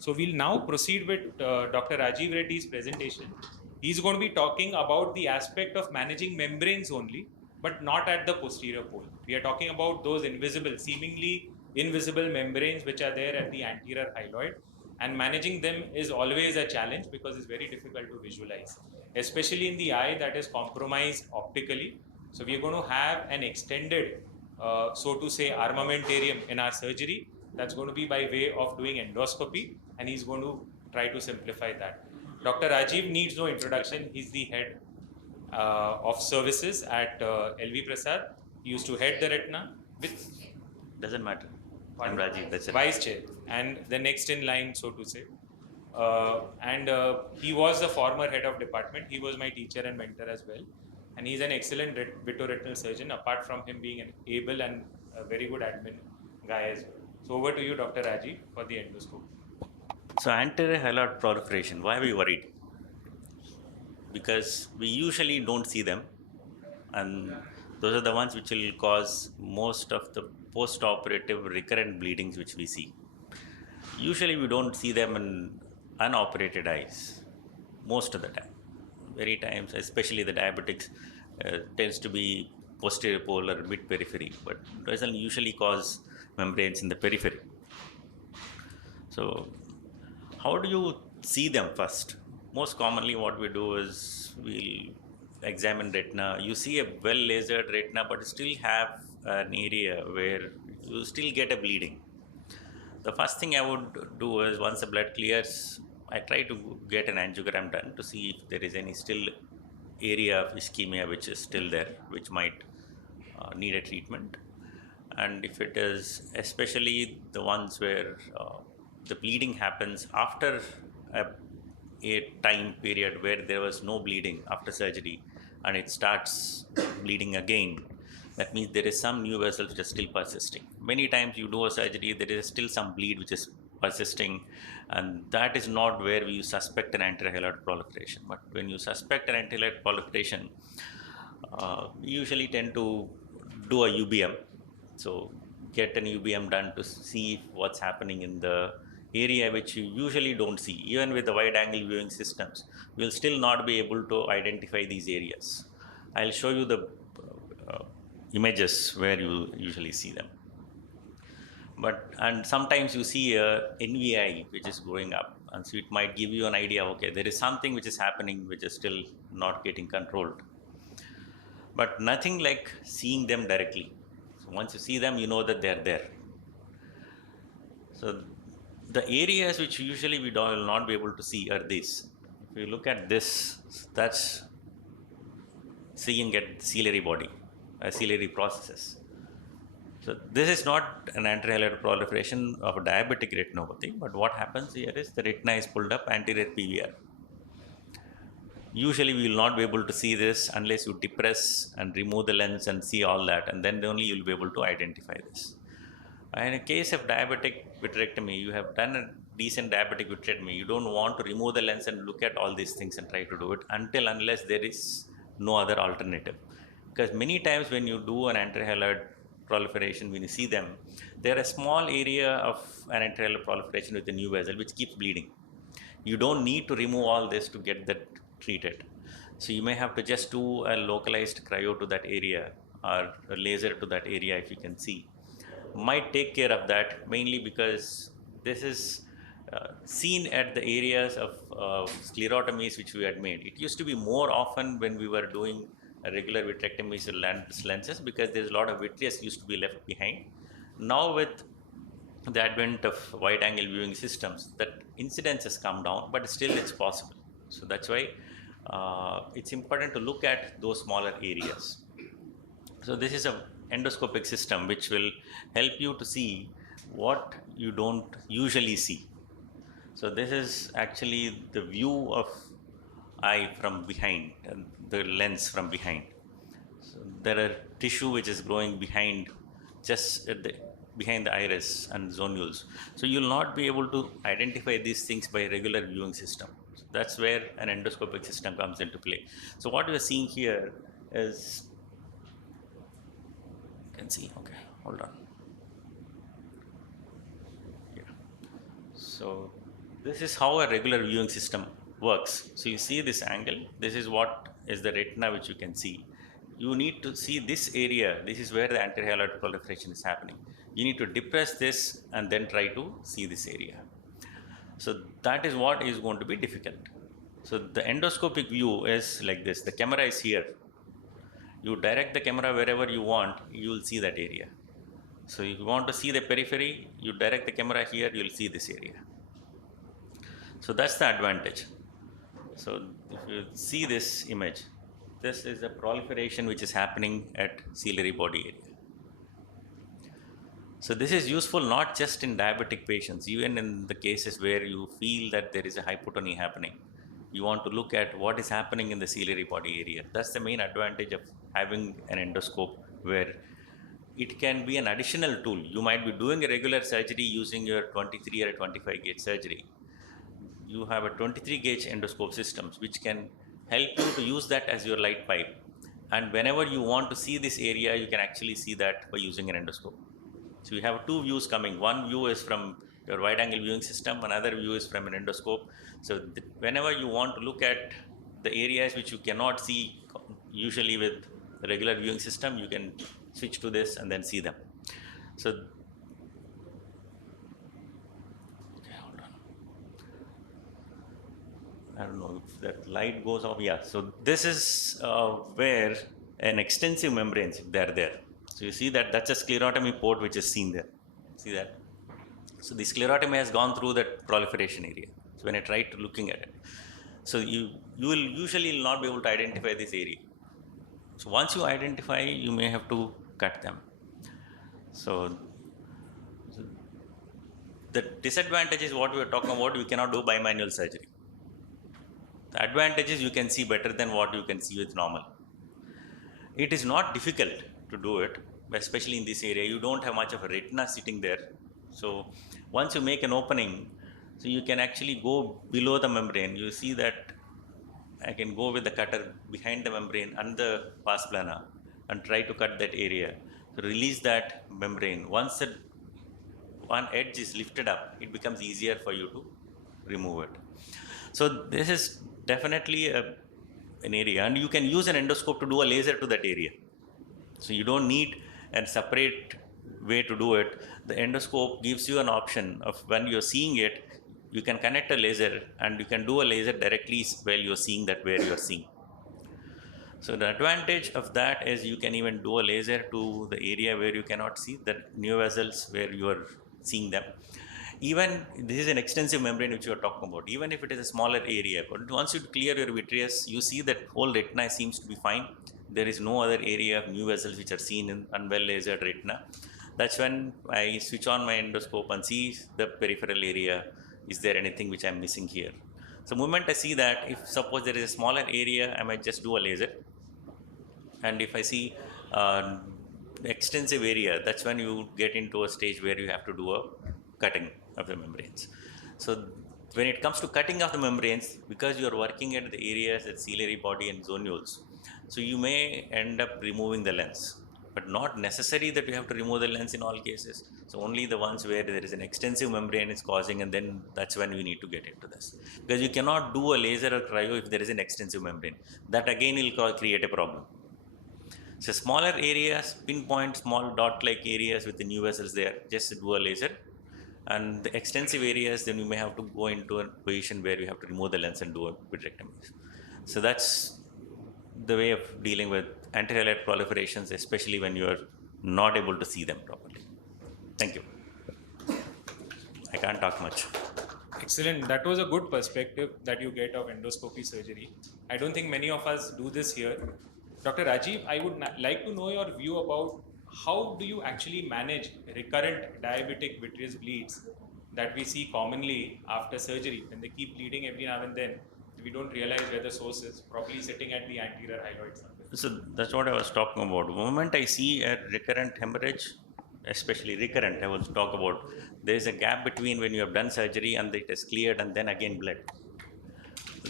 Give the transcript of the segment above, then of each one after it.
So we'll now proceed with Dr. Rajeev Reddy's presentation. He's going to be talking about the aspect of managing membranes only, but not at the posterior pole. We are talking about those invisible, seemingly invisible membranes which are there at the anterior hyaloid, and managing them is always a challenge because it's very difficult to visualize, especially in the eye that is compromised optically. So we are going to have an extended, so to say, armamentarium in our surgery. That's going to be by way of doing endoscopy, and he's going to try to simplify that. Dr. Rajeev needs no introduction. He's the head of services at LV Prasad. He used to head the retina with Doesn't matter. I'm Rajeev, that's it. vice chair, and the next in line, so to say. And he was the former head of department. He was my teacher and mentor as well. And he's an excellent vitreoretinal surgeon, apart from him being an able and a very good admin guy as well. So over to you, Dr. Rajeev, for the endoscope. So anterior hyaloid proliferation, why are we worried? Because we usually don't see them, and those are the ones which will cause most of the post-operative recurrent bleedings which we see. Usually we don't see them in unoperated eyes most of the time. Very times, especially the diabetics, tends to be posterior pole or mid periphery, but doesn't usually cause membranes in the periphery. So how do you see them first? Most commonly what we do is we'll examine retina. You see a well lasered retina, but still have an area where you still get a bleeding. The first thing I would do is, once the blood clears, I try to get an angiogram done to see if there is any still area of ischemia which is still there, which might need a treatment. And if it is especially the ones where the bleeding happens after a time period where there was no bleeding after surgery and it starts bleeding again, that means there is some new vessels which are still persisting. Many times you do a surgery, there is still some bleed which is persisting, and that is not where we suspect an anterior hyaloid proliferation. But when you suspect an anterior hyaloid proliferation, we usually tend to do a UBM. So get an UBM done to see what's happening in the area which you usually don't see. Even with the wide angle viewing systems, we'll still not be able to identify these areas. I'll show you the images where you usually see them. And sometimes you see a NVI which is going up, and so it might give you an idea, okay, there is something which is happening which is still not getting controlled. But nothing like seeing them directly. So once you see them, you know that they're there. So the areas which usually we will not be able to see are these. If you look at this, that's seeing at ciliary body, ciliary processes. So this is not an anterior proliferation of a diabetic retinopathy, but what happens here is the retina is pulled up anterior PVR. Usually we will not be able to see this unless you depress and remove the lens and see all that, and then only you will be able to identify this. In a case of diabetic vitrectomy, you have done a decent diabetic vitrectomy. You don't want to remove the lens and look at all these things and try to do it unless there is no other alternative. Because many times when you do an anterior hyaloid proliferation, when you see them, there are a small area of an anterior proliferation with a new vessel which keeps bleeding. You don't need to remove all this to get that treated. So you may have to just do a localized cryo to that area or a laser to that area if you can see. Might take care of that, mainly because this is seen at the areas of sclerotomies which we had made. It used to be more often when we were doing regular vitrectomies or lenses, because there's a lot of vitreous used to be left behind. Now with the advent of wide angle viewing systems, that incidence has come down, but still it's possible. So that's why it's important to look at those smaller areas. So this is a endoscopic system which will help you to see what you don't usually see. So this is actually the view of eye from behind, and the lens from behind. So there are tissue which is growing behind, just at behind the iris and zonules. So you'll not be able to identify these things by regular viewing system. So that's where an endoscopic system comes into play. So what we're seeing here is, you can see, okay, hold on. Yeah. So This is how a regular viewing system works. So you see this angle, this is what is the retina which you can see. You need to see this area, this is where the anterior hyaloid proliferation is happening. You need to depress this and then try to see this area. So that is what is going to be difficult. So the endoscopic view is like this. The camera is here. You direct the camera wherever you want, you will see that area. So if you want to see the periphery, you direct the camera here, you will see this area. So that's the advantage. So if you see this image, this is the proliferation which is happening at ciliary body area. So this is useful not just in diabetic patients, even in the cases where you feel that there is a hypotony happening. You want to look at what is happening in the ciliary body area. That's the main advantage of having an endoscope, where it can be an additional tool. You might be doing a regular surgery using your 23 or 25 gauge surgery. You have a 23 gauge endoscope systems which can help you to use that as your light pipe. And whenever you want to see this area, you can actually see that by using an endoscope. So you have two views coming. One view is from your wide angle viewing system, another view is from an endoscope. So whenever you want to look at the areas which you cannot see usually with the regular viewing system, you can switch to this and then see them. So I don't know if that light goes off. Yeah, so this is where an extensive membranes, if they're there. So you see that that's a sclerotomy port which is seen there. See that? So the sclerotomy has gone through that proliferation area. So when I try to looking at it, so you will usually not be able to identify this area. So once you identify, you may have to cut them. So the disadvantage is what we are talking about. We cannot do bimanual surgery. The advantage is you can see better than what you can see with normal. It is not difficult to do it, especially in this area. You don't have much of a retina sitting there. So once you make an opening, so you can actually go below the membrane. You see that I can go with the cutter behind the membrane and the pars plana and try to cut that area. So release that membrane. Once that one edge is lifted up, it becomes easier for you to remove it. So this is definitely an area, and you can use an endoscope to do a laser to that area. So you don't need a separate way to do it. The endoscope gives you an option of when you're seeing it, you can connect a laser and you can do a laser directly while you're seeing that where you're seeing. So the advantage of that is you can even do a laser to the area where you cannot see the neovascles where you are seeing them. Even this is an extensive membrane which you are talking about. Even if it is a smaller area, but once you clear your vitreous, you see that whole retina seems to be fine. There is no other area of new vessels which are seen in unwell lasered retina. That's when I switch on my endoscope and see the peripheral area. Is there anything which I'm missing here? So the moment I see that, if suppose there is a smaller area, I might just do a laser. And if I see extensive area, that's when you get into a stage where you have to do a cutting of the membranes. So when it comes to cutting of the membranes, because you are working at the areas at ciliary body and zonules, so you may end up removing the lens, but not necessary that you have to remove the lens in all cases. So only the ones where there is an extensive membrane is causing, and then that's when we need to get into this. Because you cannot do a laser or cryo if there is an extensive membrane. That again will create a problem. So smaller areas, pinpoint small dot-like areas with the new vessels there, just do a laser. And the extensive areas, then you may have to go into a position where you have to remove the lens and do a vitrectomy. So that's the way of dealing with anterior proliferations, especially when you are not able to see them properly. Thank you. I can't talk much. Excellent. That was a good perspective that you get of endoscopy surgery. I don't think many of us do this here. Dr. Rajeev, I would like to know your view about how do you actually manage recurrent diabetic vitreous bleeds that we see commonly after surgery, when they keep bleeding every now and then. We don't realize where the source is, probably sitting at the anterior hyaloid surface. So that's what I was talking about. The moment I see a recurrent hemorrhage, especially recurrent, I will talk about, there is a gap between when you have done surgery and it is cleared and then again blood.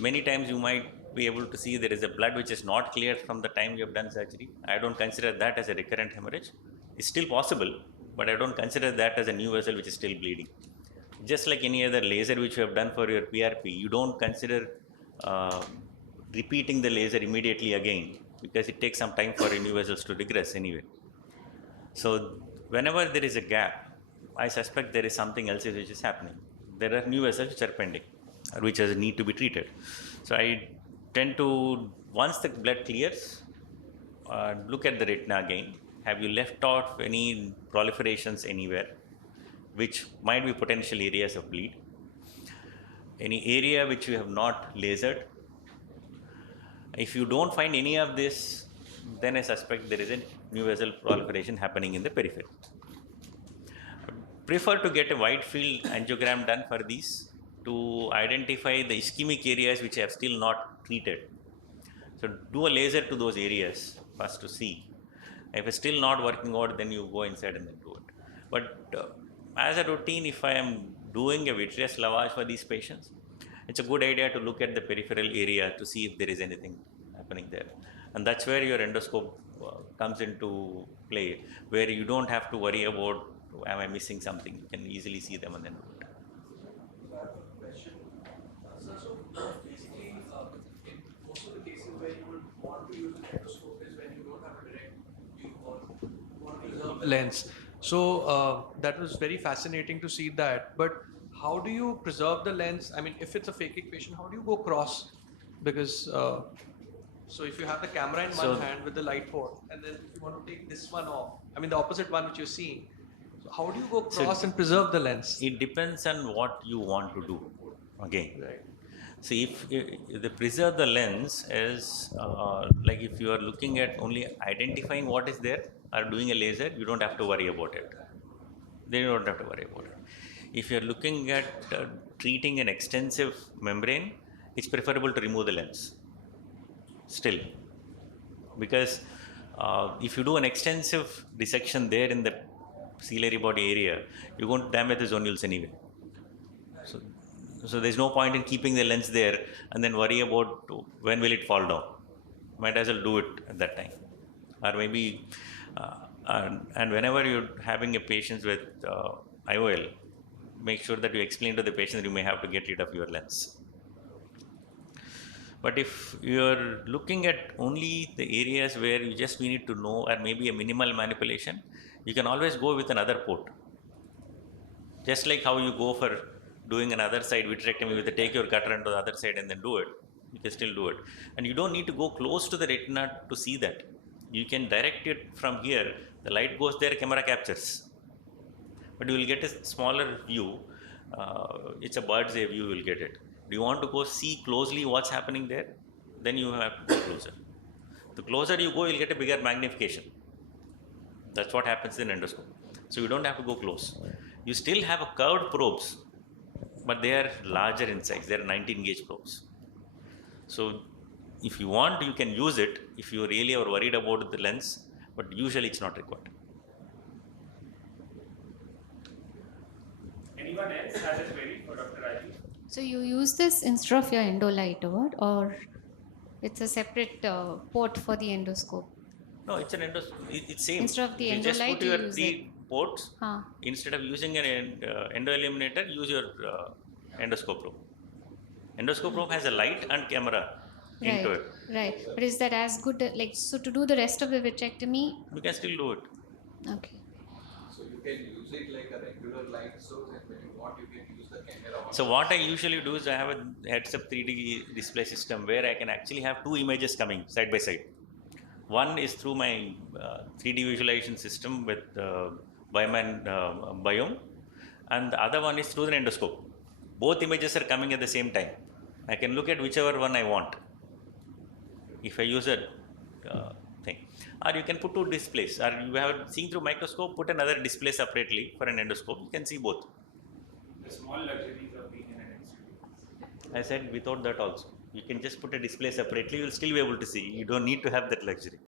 Many times you might be able to see there is a blood which is not cleared from the time you have done surgery. I don't consider that as a recurrent hemorrhage. It's still possible, but I don't consider that as a new vessel which is still bleeding. Just like any other laser which you have done for your PRP, you don't consider uh, repeating the laser immediately again, because it takes some time for new vessels to regress anyway. So whenever there is a gap, I suspect there is something else which is happening. There are new vessels which are pending, or which need to be treated. So I tend to, once the blood clears, look at the retina again. Have you left out any proliferations anywhere, which might be potential areas of bleed? Any area which you have not lasered? If you don't find any of this, then I suspect there is a new vessel proliferation happening in the periphery. Prefer to get a wide field angiogram done for these to identify the ischemic areas which are still not treated. So do a laser to those areas first to see. If it's still not working out, then you go inside and then do it. But as a routine, if I am doing a vitreous lavage for these patients, it's a good idea to look at the peripheral area to see if there is anything happening there. And that's where your endoscope comes into play, where you don't have to worry about, am I missing something? You can easily see them and then do it. I have a question. Basically, in most of the cases where you would want to use an endoscope is when you don't have a direct view or want to preserve the lens. So that was very fascinating to see that. But how do you preserve the lens? I mean, if it's a phakic patient, how do you go cross? Because so if you have the camera in one hand with the light port, and then if you want to take this one off, I mean the opposite one which you're seeing, so how do you go cross and preserve the lens? It depends on what you want to do. Again, Right. so if the preserve the lens is like if you are looking at only identifying what is there or doing a laser, you don't have to worry about it. Then you don't have to worry about it. If you are looking at treating an extensive membrane, it's preferable to remove the lens still, because if you do an extensive dissection there in the ciliary body area, you're going to damage the zonules anyway. So there's no point in keeping the lens there and then worry about when will it fall down. Might as well do it at that time. Or maybe, and whenever you're having a patient with IOL, make sure that you explain to the patient that you may have to get rid of your lens. But if you're looking at only the areas where you just need to know, or maybe a minimal manipulation, you can always go with another port. Just like how you go for doing another side vitrectomy, with take your cutter onto the other side and then do it, you can still do it. And you don't need to go close to the retina to see that. You can direct it from here. The light goes there, camera captures. But you will get a smaller view. It's a bird's eye view, you will get it. Do you want to go see closely what's happening there? Then you have to go closer. The closer you go, you'll get a bigger magnification. That's what happens in endoscope. So you don't have to go close. You still have a curved probes, but they are larger in size. They are 19 gauge probes. So if you want, you can use it if you really are worried about the lens, but usually it's not required. Anyone else has a query for Dr. Rajeev? So you use this instead of your endolighter, or it's a separate port for the endoscope? No, it's an it's same. Instead of the you just endolight, put you your use 3 ports. Instead of using an endo illuminator, use your endoscope probe. Endoscope probe has a light and camera into it. Right. But is that as good? Like, so to do the rest of the vitrectomy? You can still do it. Okay. So you can use it like a regular light source, and when you want, you can use the camera. So what I usually do is I have a heads-up 3D display system where I can actually have 2 images coming side by side. One is through my 3D visualization system with Bioman Biome, and the other one is through the endoscope. Both images are coming at the same time. I can look at whichever one I want if I use a thing. Or you can put 2 displays, or you have seen through microscope, put another display separately for an endoscope. You can see both. The small luxuries of being in an institute. I said without that also. You can just put a display separately, you will still be able to see. You don't need to have that luxury.